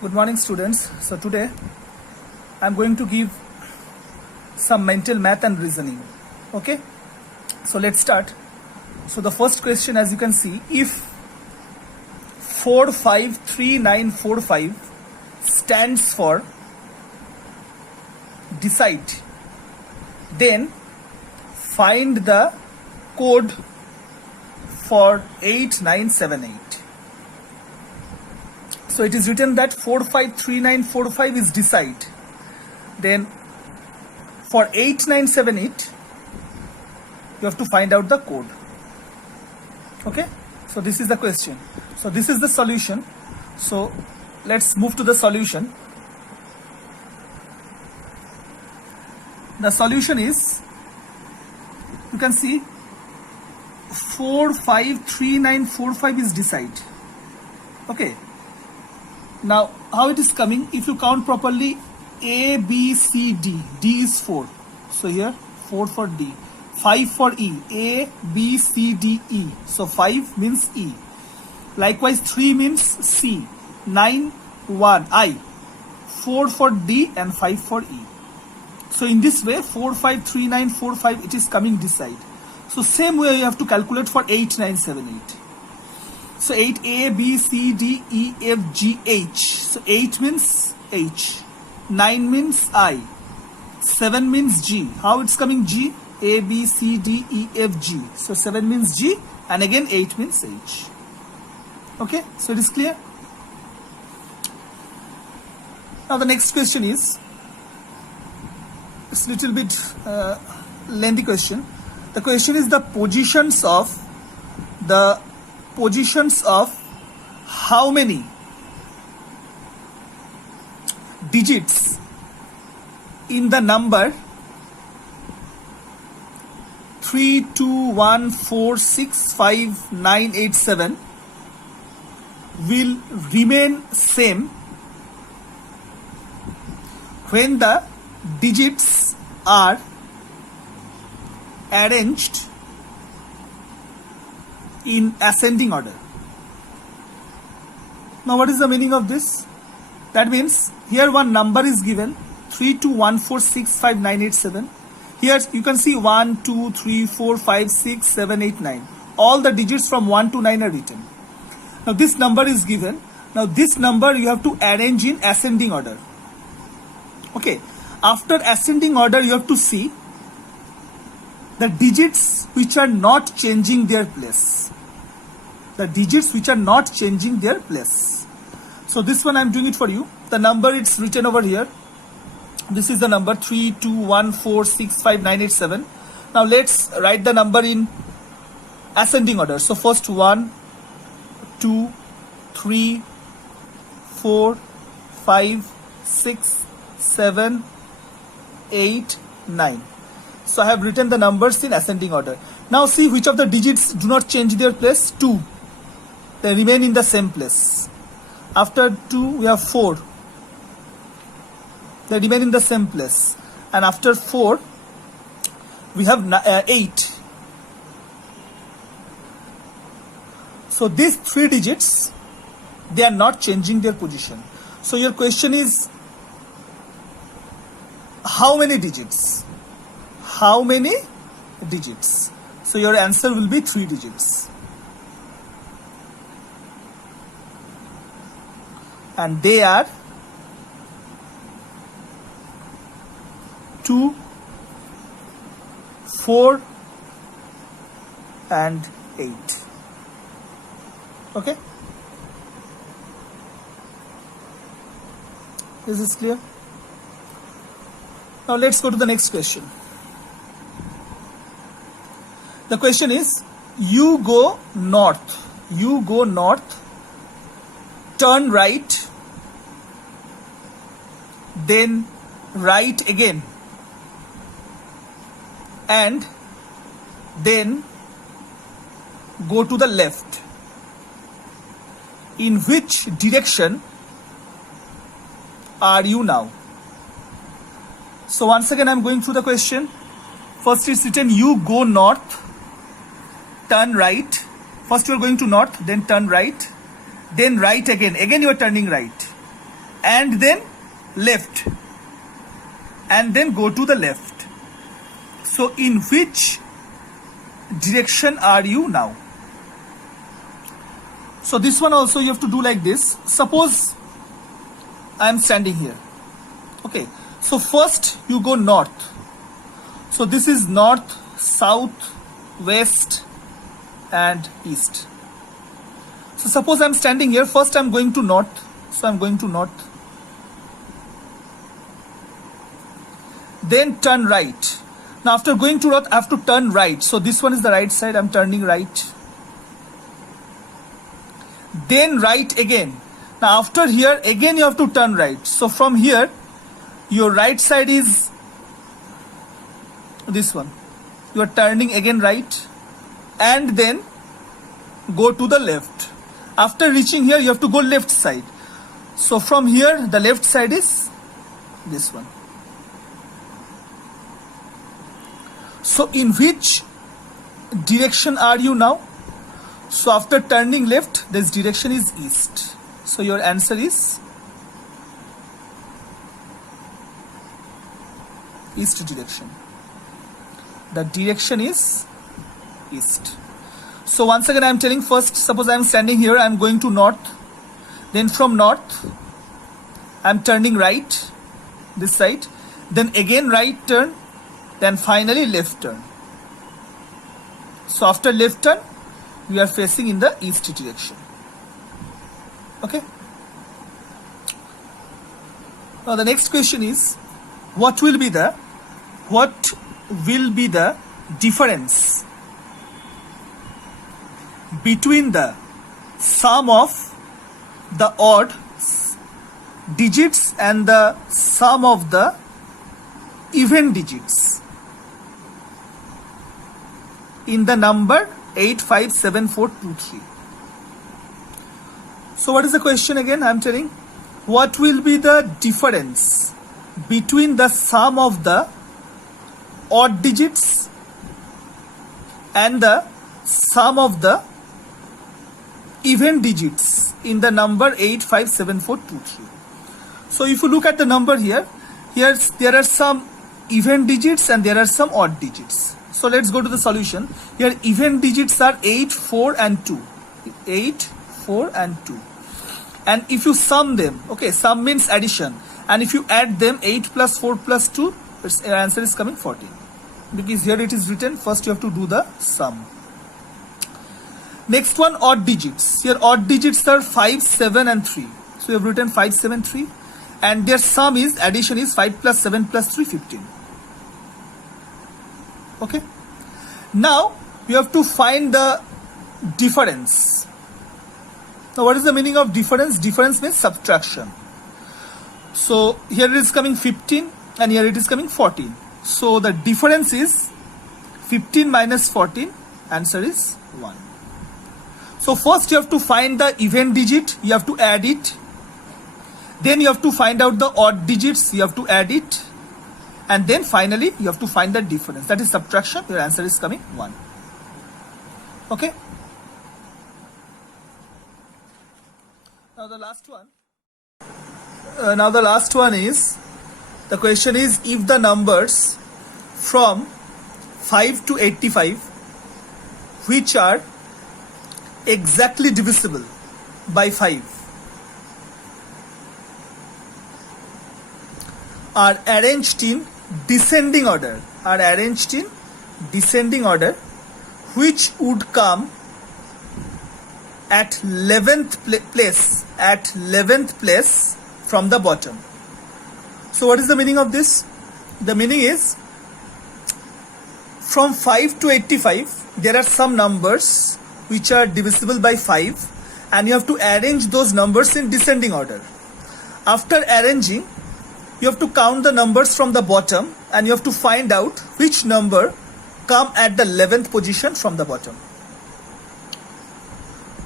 Good morning, students. So today I'm going to give some mental math and reasoning. Okay, so let's start. So the first question, as you can see, if 453945 stands for decide, then find the code for 8978. So it is written that 453945 is decide. Then for 8978, you have to find out the code. Okay, so this is the question. So this is the solution. So let's move to the solution. The solution is, you can see 453945 is decide. Okay, now how it is coming? If you count properly, A, B, C, D. D is 4. So here 4 for D. 5 for E. A, B, C, D, E. So 5 means E. Likewise 3 means C. 9, 1, I. 4 for D and 5 for E. So in this way 453945 it is coming decide. So same way you have to calculate for 8978. So 8 A, B, C, D, E, F, G, H. So 8 means H. 9 means I. 7 means G. How it's coming? G. A, B, C, D, E, F, G. So 7 means G and again 8 means H. Okay, so it is clear. Now the next question is, it's a little bit lengthy question. The question is the positions of how many digits in the number 321465987 will remain same when the digits are arranged in ascending order. Now what is the meaning of this? That means here one number is given 321465987. Here you can see 1, 2, 3, 4, 5, 6, 7, 8, 9. All the digits from 1 to 9 are written. Now this number is given. Now this number you have to arrange in ascending order. Okay. After ascending order, you have to see the digits which are not changing their place. The digits which are not changing their place. So this one I am doing it for you. The number it's written over here. This is the number 321465987. Now let's write the number in ascending order. So first 1, 2, 3, 4, 5, 6, 7, 8, 9. So I have written the numbers in ascending order. Now see which of the digits do not change their place. 2. They remain in the same place. After 2 we have 4. They remain in the same place. And after 4 we have 8. So these 3 digits, they are not changing their position. So your question is, how many digits? How many digits? So your answer will be 3 digits. And they are 2, 4 and 8. Okay? Is this clear? Now let's go to the next question. The question is, you go north, turn right, then right again, and then go to the left. In which direction are you now? So once again I am going through the question. First it's written you go north, turn right. First you are going to north, then turn right, then right again. Again you are turning right. and then left, and then go to the left. So in which direction are you now? So this one also you have to do like this. Suppose I am standing here. Okay, so first you go north. So this is north, south, west and east. So suppose I am standing here. First I am going to north. So I am going to north. Then turn right. Now after going to north, I have to turn right. So this one is the right side. I am turning right. Then right again. Now after here, again you have to turn right. So from here, your right side is this one. You are turning again right and then go to the left. After reaching here, you have to go left side. So from here, the left side is this one. So in which direction are you now? So after turning left, this direction is east. So your answer is east direction. The direction is east. So once again I am telling, first suppose I am standing here, I am going to north. Then from north I am turning right, this side. Then again right turn. Then finally left turn. So after left turn, we are facing in the east direction. Okay. Now the next question is, what will be the difference between the sum of the odd digits and the sum of the even digits in the number 857423? So what is the question again? I am telling, what will be the difference between the sum of the odd digits and the sum of the even digits in the number 857423? So if you look at the number here, there are some even digits and there are some odd digits. So let's go to the solution. Here even digits are 8, 4 and 2. 8, 4 and 2. And if you sum them, okay, sum means addition. And if you add them, 8 plus 4 plus 2, your answer is coming 14. Because here it is written, first you have to do the sum. Next one, odd digits. Here odd digits are 5, 7 and 3. So you have written 5, 7, 3. And their sum is, addition is 5 plus 7 plus 3, 15. Okay. Now you have to find the difference. Now what is the meaning of difference? Difference means subtraction. So here it is coming 15 and here it is coming 14. So the difference is 15 minus 14. Answer is 1. So first you have to find the even digit. You have to add it. Then you have to find out the odd digits. You have to add it. And then finally you have to find the difference. That is subtraction. Your answer is coming 1. Okay. Now the last one. Is, the question is, if the numbers from 5 to 85, which are exactly divisible by 5, are arranged in descending order, which would come at 11th place from the bottom. So what is the meaning of this? The meaning is, from 5 to 85 there are some numbers which are divisible by 5 and you have to arrange those numbers in descending order. After arranging, you have to count the numbers from the bottom and you have to find out which number come at the 11th position from the bottom.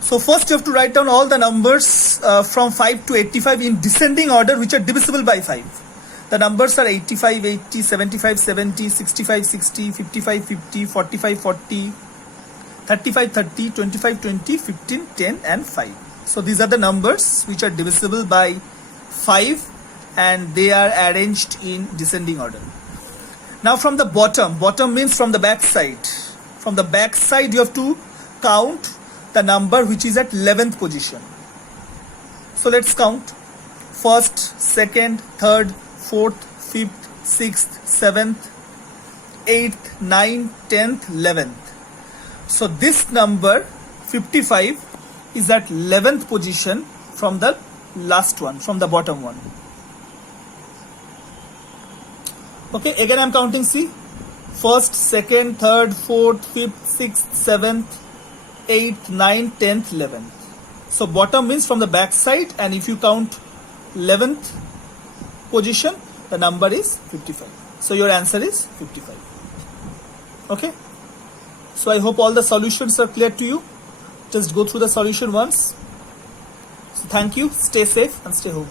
So first you have to write down all the numbers from 5 to 85 in descending order which are divisible by 5. The numbers are 85, 80, 75, 70, 65, 60, 55, 50, 45, 40, 35, 30, 25, 20, 15, 10 and 5. So these are the numbers which are divisible by 5, and they are arranged in descending order. Now from the bottom means from the back side. From the back side you have to count the number which is at 11th position. So let's count. First, second, third, fourth, fifth, sixth, seventh, 8th, 9th, 10th, 11th. So this number 55 is at 11th position from the last one, from the bottom one. Okay, again I'm counting. See, first, second, third, fourth, fifth, sixth, seventh, 8th, 9th, 10th, 11th. So bottom means from the back side, and if you count 11th position, the number is 55. So your answer is 55. Okay, so I hope all the solutions are clear to you. Just go through the solution once. So thank you, stay safe and stay home.